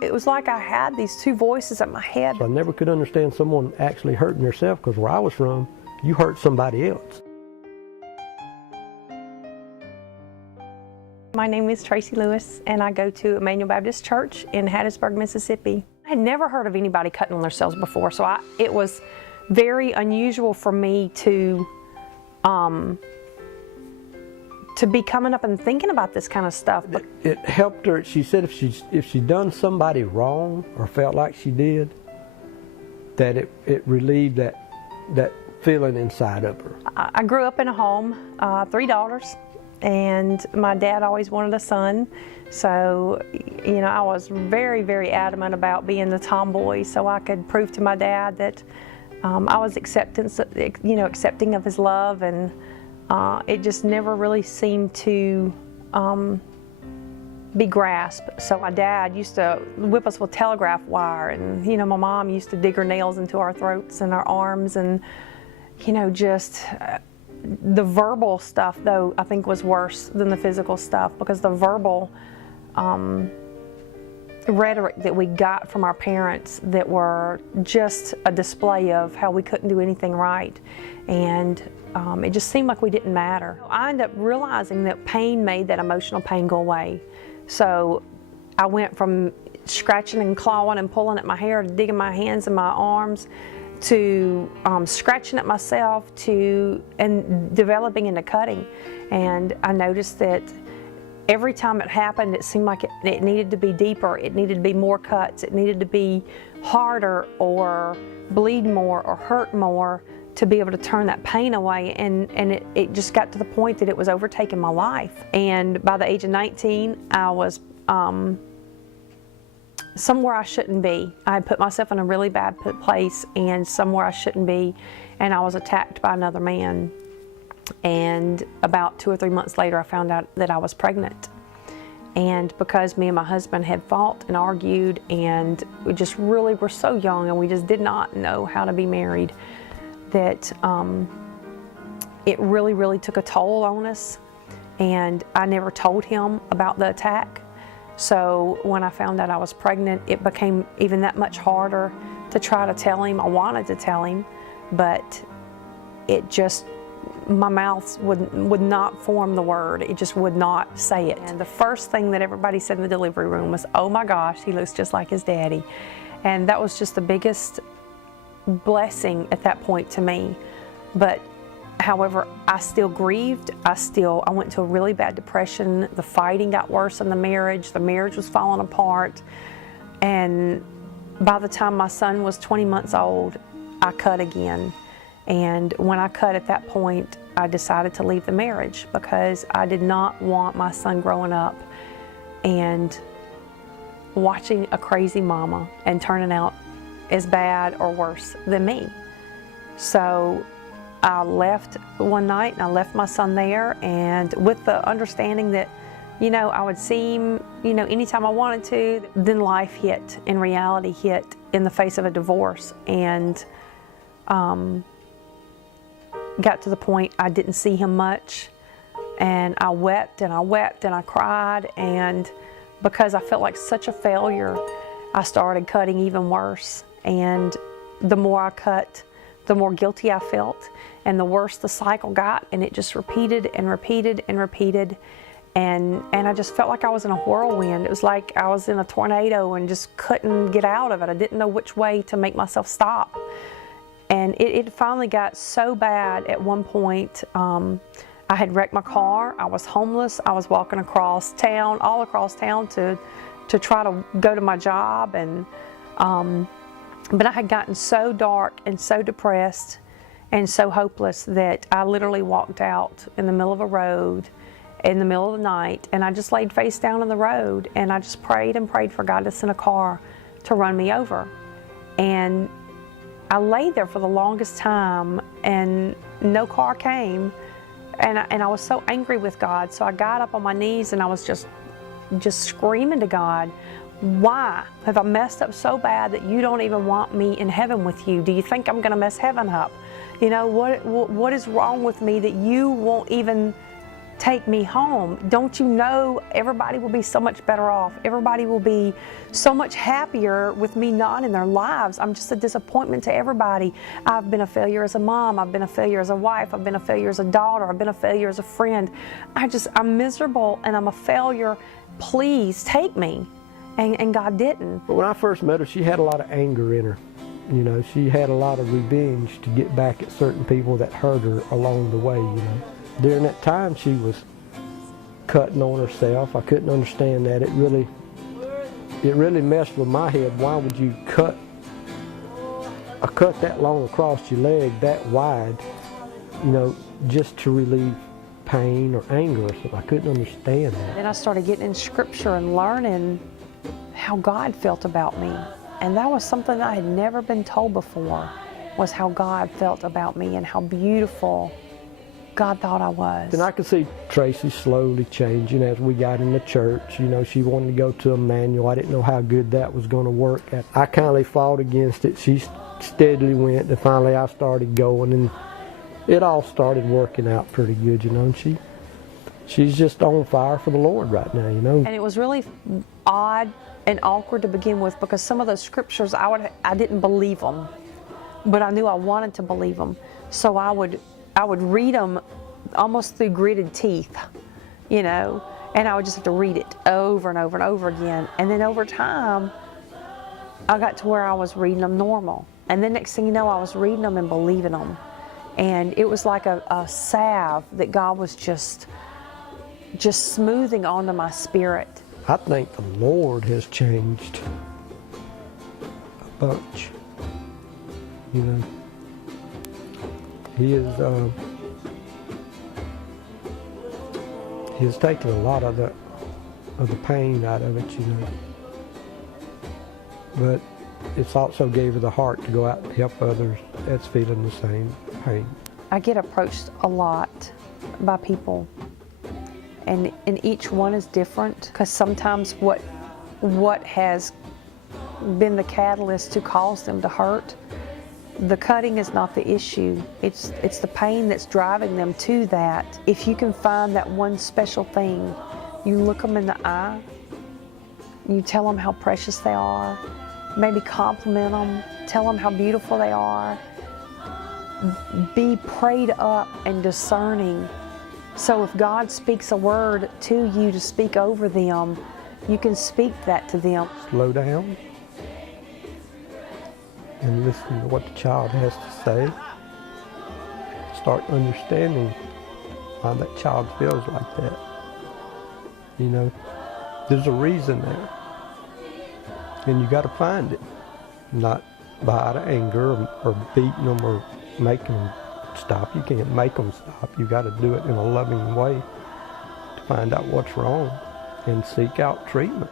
it was like I had these two voices in my head. I never could understand someone actually hurting themselves, because where I was from, you hurt somebody else. My name is Tracy Lewis, and I go to Emmanuel Baptist Church in Hattiesburg, Mississippi. I had never heard of anybody cutting on themselves before, so it was very unusual for me to be coming up and thinking about this kind of stuff. But it helped her. She said if she'd done somebody wrong or felt like she did, that it relieved that feeling inside of her. I grew up in a home, 3 daughters. And my dad always wanted a son, so I was very, very adamant about being the tomboy, so I could prove to my dad that I was accepting of his love, and it just never really seemed to be grasped. So my dad used to whip us with telegraph wire, and my mom used to dig her nails into our throats and our arms, and just. The verbal stuff, though, I think was worse than the physical stuff, because the verbal rhetoric that we got from our parents that were just a display of how we couldn't do anything right, and it just seemed like we didn't matter. I ended up realizing that pain made that emotional pain go away. So I went from scratching and clawing and pulling at my hair to digging my hands and my arms, to scratching at myself, and developing into cutting. And I noticed that every time it happened, it seemed like it needed to be deeper, it needed to be more cuts, it needed to be harder or bleed more or hurt more to be able to turn that pain away. And it just got to the point that it was overtaking my life. And by the age of 19, I was somewhere I shouldn't be. I had put myself in a really bad place, and somewhere I shouldn't be, and I was attacked by another man. And about 2 or 3 months later, I found out that I was pregnant. And because me and my husband had fought and argued, and we just really were so young, and we just did not know how to be married, that it really, really took a toll on us. And I never told him about the attack. So when I found out I was pregnant, it became even that much harder to try to tell him. I wanted to tell him, but it just, my mouth would not form the word. It just would not say it. And the first thing that everybody said in the delivery room was, "Oh my gosh, he looks just like his daddy." And that was just the biggest blessing at that point to me. But however, I still grieved. I went into a really bad depression. The fighting got worse in the marriage. The marriage was falling apart. And by the time my son was 20 months old, I cut again. And when I cut at that point, I decided to leave the marriage, because I did not want my son growing up and watching a crazy mama and turning out as bad or worse than me. So I left one night, and I left my son there, and with the understanding that, I would see him, anytime I wanted to. Then life hit, and reality hit in the face of a divorce, and got to the point I didn't see him much, and I wept and I wept and I cried, and because I felt like such a failure, I started cutting even worse. And the more I cut, the more guilty I felt, and the worse the cycle got, and it just repeated and repeated and repeated, and I just felt like I was in a whirlwind. It was like I was in a tornado and just couldn't get out of it. I didn't know which way to make myself stop. And it finally got so bad at one point. I had wrecked my car, I was homeless, I was walking across town, all across town to try to go to my job, and but I had gotten so dark and so depressed and so hopeless that I literally walked out in the middle of a road in the middle of the night, and I just laid face down in the road, and I just prayed and prayed for God to send a car to run me over. And I lay there for the longest time, and no car came, and I was so angry with God. So I got up on my knees, and I was just screaming to God, "Why have I messed up so bad that you don't even want me in heaven with you? Do you think I'm going to mess heaven up? What is wrong with me that you won't even take me home. Don't you know everybody will be so much better off? Everybody will be so much happier with me not in their lives. I'm just a disappointment to everybody. I've been a failure as a mom. I've been a failure as a wife. I've been a failure as a daughter. I've been a failure as a friend. I'm miserable and I'm a failure. Please take me. And God didn't. But when I first met her, she had a lot of anger in her. You know, she had a lot of revenge to get back at certain people that hurt her along the way, you know. During that time, she was cutting on herself. I couldn't understand that. It really messed with my head. Why would you cut a cut that long across your leg, that wide, you know, just to relieve pain or anger or something? I couldn't understand that. Then I started getting in Scripture and learning how God felt about me. And that was something I had never been told before, was how God felt about me and how beautiful God thought I was. And I could see Tracy slowly changing as we got in the church. You know, she wanted to go to a manual. I didn't know how good that was going to work. I kindly fought against it. She steadily went, and finally I started going, and it all started working out pretty good, you know. And she's just on fire for the Lord right now, you know. And it was really odd and awkward to begin with, because some of those scriptures I didn't believe them, but I knew I wanted to believe them. So I would read them almost through gritted teeth, you know, and I would just have to read it over and over and over again. And then over time, I got to where I was reading them normal. And then next thing you know, I was reading them and believing them. And it was like a salve that God was just smoothing onto my spirit. I think the Lord has changed a bunch, you know. He has taken a lot of the pain out of it, you know. But it's also gave her the heart to go out and help others that's feeling the same pain. I get approached a lot by people, and each one is different, because sometimes what has been the catalyst to cause them to hurt, the cutting is not the issue. It's the pain that's driving them to that. If you can find that one special thing, you look them in the eye, you tell them how precious they are, maybe compliment them, tell them how beautiful they are. Be prayed up and discerning. So if God speaks a word to you to speak over them, you can speak that to them. Slow down and listen to what the child has to say. Start understanding why that child feels like that. You know, there's a reason there. And you got to find it. Not by out of anger or beating them or making them stop. You can't make them stop. You got to do it in a loving way to find out what's wrong and seek out treatment.